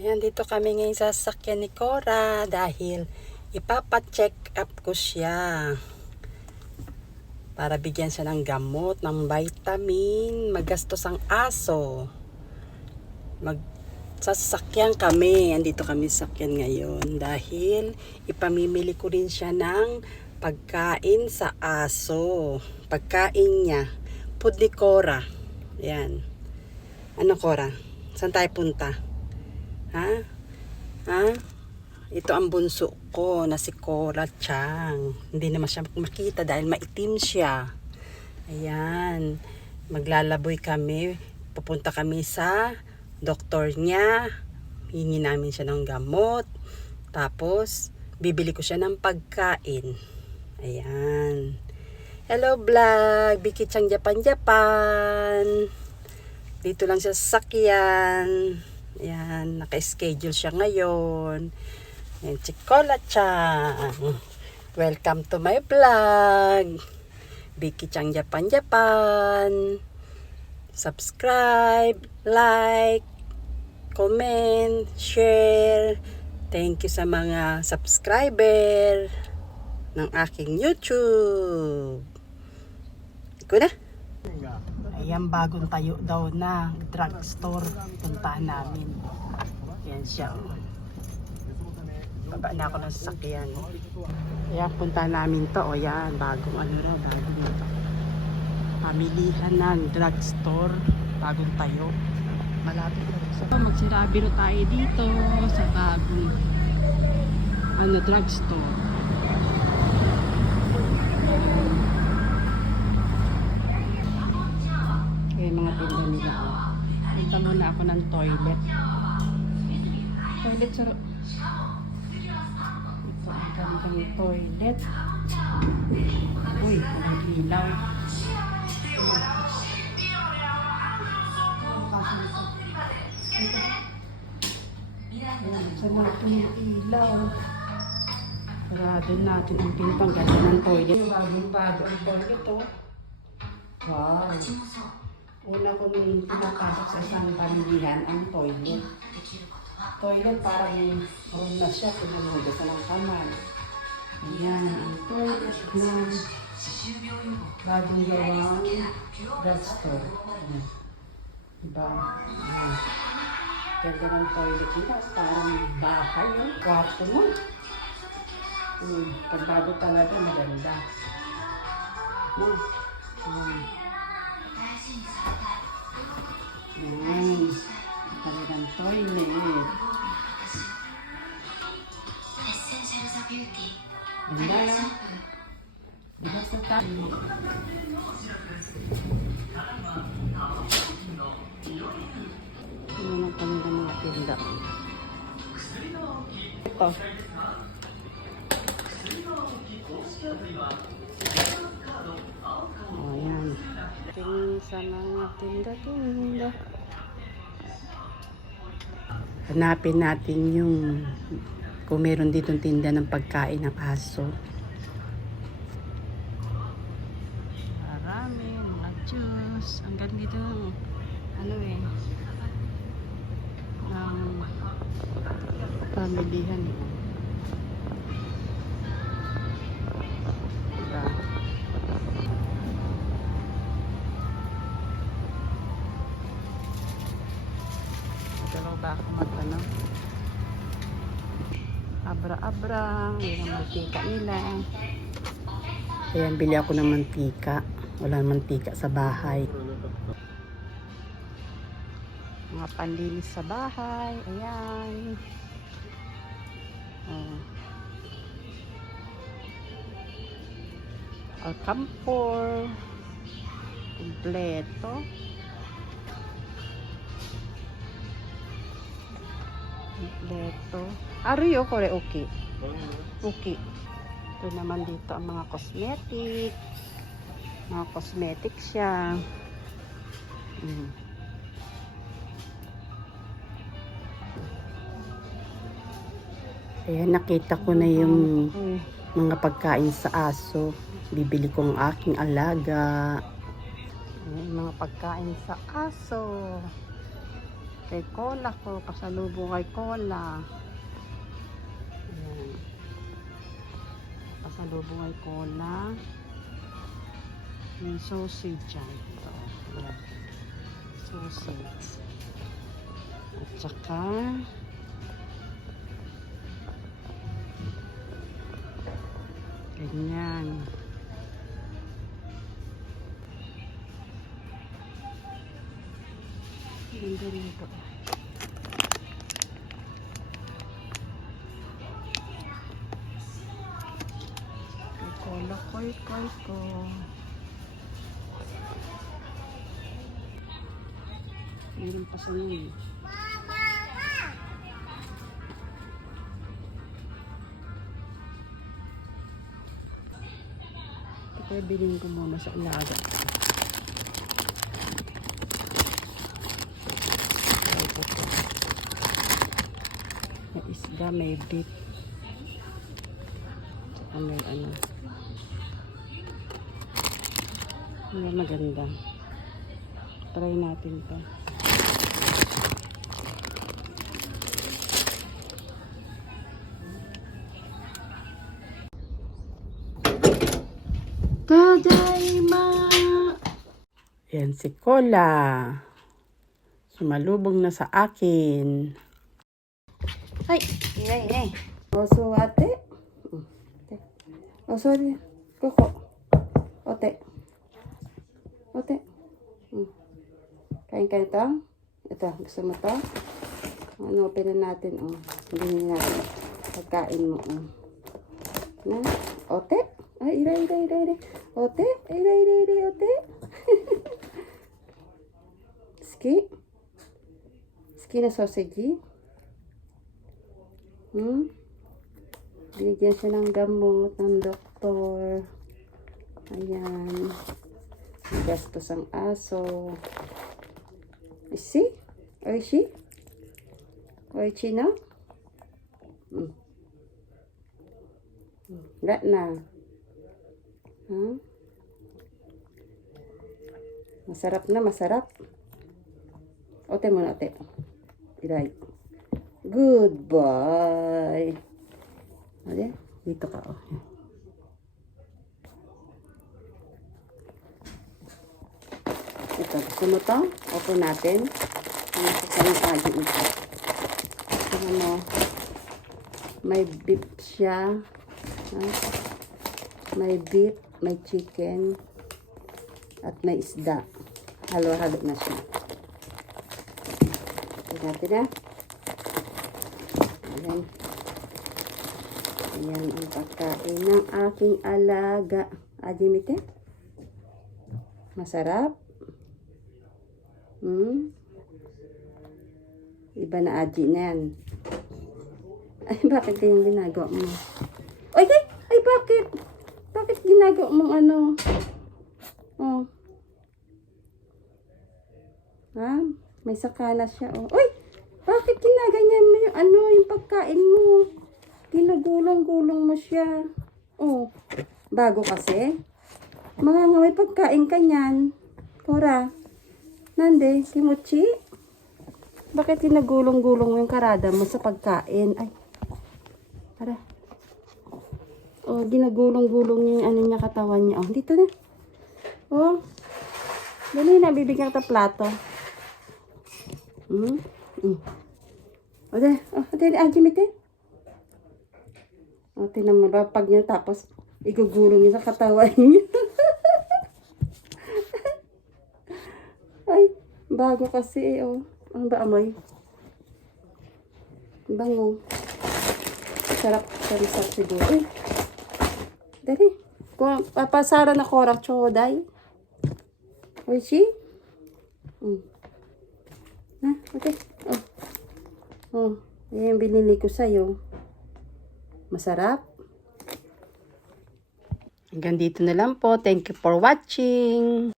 Ayan, dito kami ngayon sa sasakyan ni Cora dahil ipapacheck up ko siya para bigyan siya ng gamot, ng vitamin, magastos ang aso. Sasakyan kami, andito kami sa sasakyan ngayon dahil ipamimili ko rin siya ng pagkain sa aso. Pagkain niya, food ni Cora. Ayan. Ano Cora? Saan tayo punta? Ha? Ha? Ito ang bunso ko na si Cora Chang. Hindi naman siya makita dahil maitim siya. Ayan. Maglalaboy kami. Pupunta kami sa doktor niya. Hingi namin siya ng gamot. Tapos, bibili ko siya ng pagkain. Ayan. Hello vlog! Biki Chang Japan Japan. Dito lang siya sa sasakyan. Ayan, naka-schedule siya ngayon. Ayan, si Cora Chang. Welcome to my vlog. Biki Chang Japan Japan. Subscribe, like, comment, share. Thank you sa mga subscriber ng aking YouTube. Iko na. Ayan, bagong tayo daw na drugstore. Puntahan namin. Ayan siya. Baba na ako ng sasakyan. Ayan, puntahan namin to. O yan, bagong bagong pamilihan ng drugstore. Bagong tayo. Malapit na rin. So, magsirabiro tayo dito sa bagong drugstore. Yung mga tinda nila. Punta muna ako ng toilet. Toilet saro. Ito ang gandang toilet. Uy, walang ilaw. Saan natin yung ilaw? Sarado natin ang pintang ganda ng toilet. Bagong-bago ang toilet oh. Wow. Una ko nung pinapasok sa isang pamilihan ang toilet. Toilet parang room na siya kung nalugas ng kamay. Ayan, ang toilet ng bagong gawang drugstore. Ayan. Diba? Ayan. Ganda ng toilet nila. Parang bahay yung kwarto mo. Pagbago talaga maganda. Ayan, talagang toilet. Ganda. Diba sa tayo? Ano ang ganda mga tinda? Ito. Ayan. Tingin sa mga tinda-tinda. Hanapin natin yung kung meron ditong tinda ng pagkain ng aso. Marami, mga juice. Ang ganda dito ng pamilihan. Diba? Dalaw ba ako magtanong? Abra-abra. Yan ang mantika nila. Ayan, bili ako ng mantika. Wala mantika sa bahay. Mga panlinis sa bahay. Ayan. Alcampor. Kompleto. Kompleto. Ariyo, kore, okay. Okay. Ito naman dito ang mga cosmetic. Mga cosmetic siya. Ayan, nakita ko na yung mga pagkain sa aso. Bibili ko ang aking alaga. Ayan, mga pagkain sa aso. Kay Cola ko, pasalubong kay Cola. Ayan. Pasalubong kay Cola. Yung sausage dyan. Ito. Ayan. Sausage. At saka ganyan. Ganda rin ito. Cola ko. Meron pa sa nun. Kaya bilhin ko muna sa alaga. May isda, may beef. Tsaka may ano. May maganda. Try natin to. Tadaima! Yan si Cola. Sumalubong na sa akin. Ay! Ay! Oso ate. Oso ate. Koko. Ote. Kain ka ito? Ito, gusto mo to? Ano, open na natin, oh. Hindi natin. Pagkain mo, oh. Na? Ote? Ay, ira. Ote? Ira, ote? Ski na sausage. Binigyan siya ng gamot ng doktor. Ayan. Gastos ang aso. Isi? Oishi? Oishi na? Gat na. Masarap na, masarap. Ote muna, ote. Iray. Goodbye. Ote, dito ka, oh. Ito, gusto mo to? Open natin. Ano sa yung agi ito? Ano, may beef siya. May beef, may chicken, at may isda. Halo-halo na siya. Tignan natin na. Ayan. Ayan ang pagkain ng aking alaga. Ajimite. Masarap. Iba na aji na yan. Ay, bakit ganyan ginagawa mo? Ay, bakit? Bakit ginagawa mong ano? Oh. May sakana siya, oh. Uy! Bakit ginaganyan mo yung ano, yung pagkain mo? Ginagulong-gulong mo siya. Oh. Bago kasi. Mga nga may pagkain ka niyan. Kora. Nande, kimochi? Bakit ginagulong-gulong mo yung karada mo sa pagkain? Ay. Para. Oh, ginagulong-gulong yung ano niya, katawan niya. Oh, dito na. Oh. Dali na, bibigyan kita plato. Ode, ajimite. O, tinan mo ba, pag niya tapos, igugulong niya sa katawan niya. Ay, bago kasi, oh. Ano ba amoy? Bango. Sarap siguro. Uy, dali. Papasara na korak choday. Oishi? Na, okay. Oh, yan binili ko sa'yo. Masarap. Hanggang dito na lang po. Thank you for watching.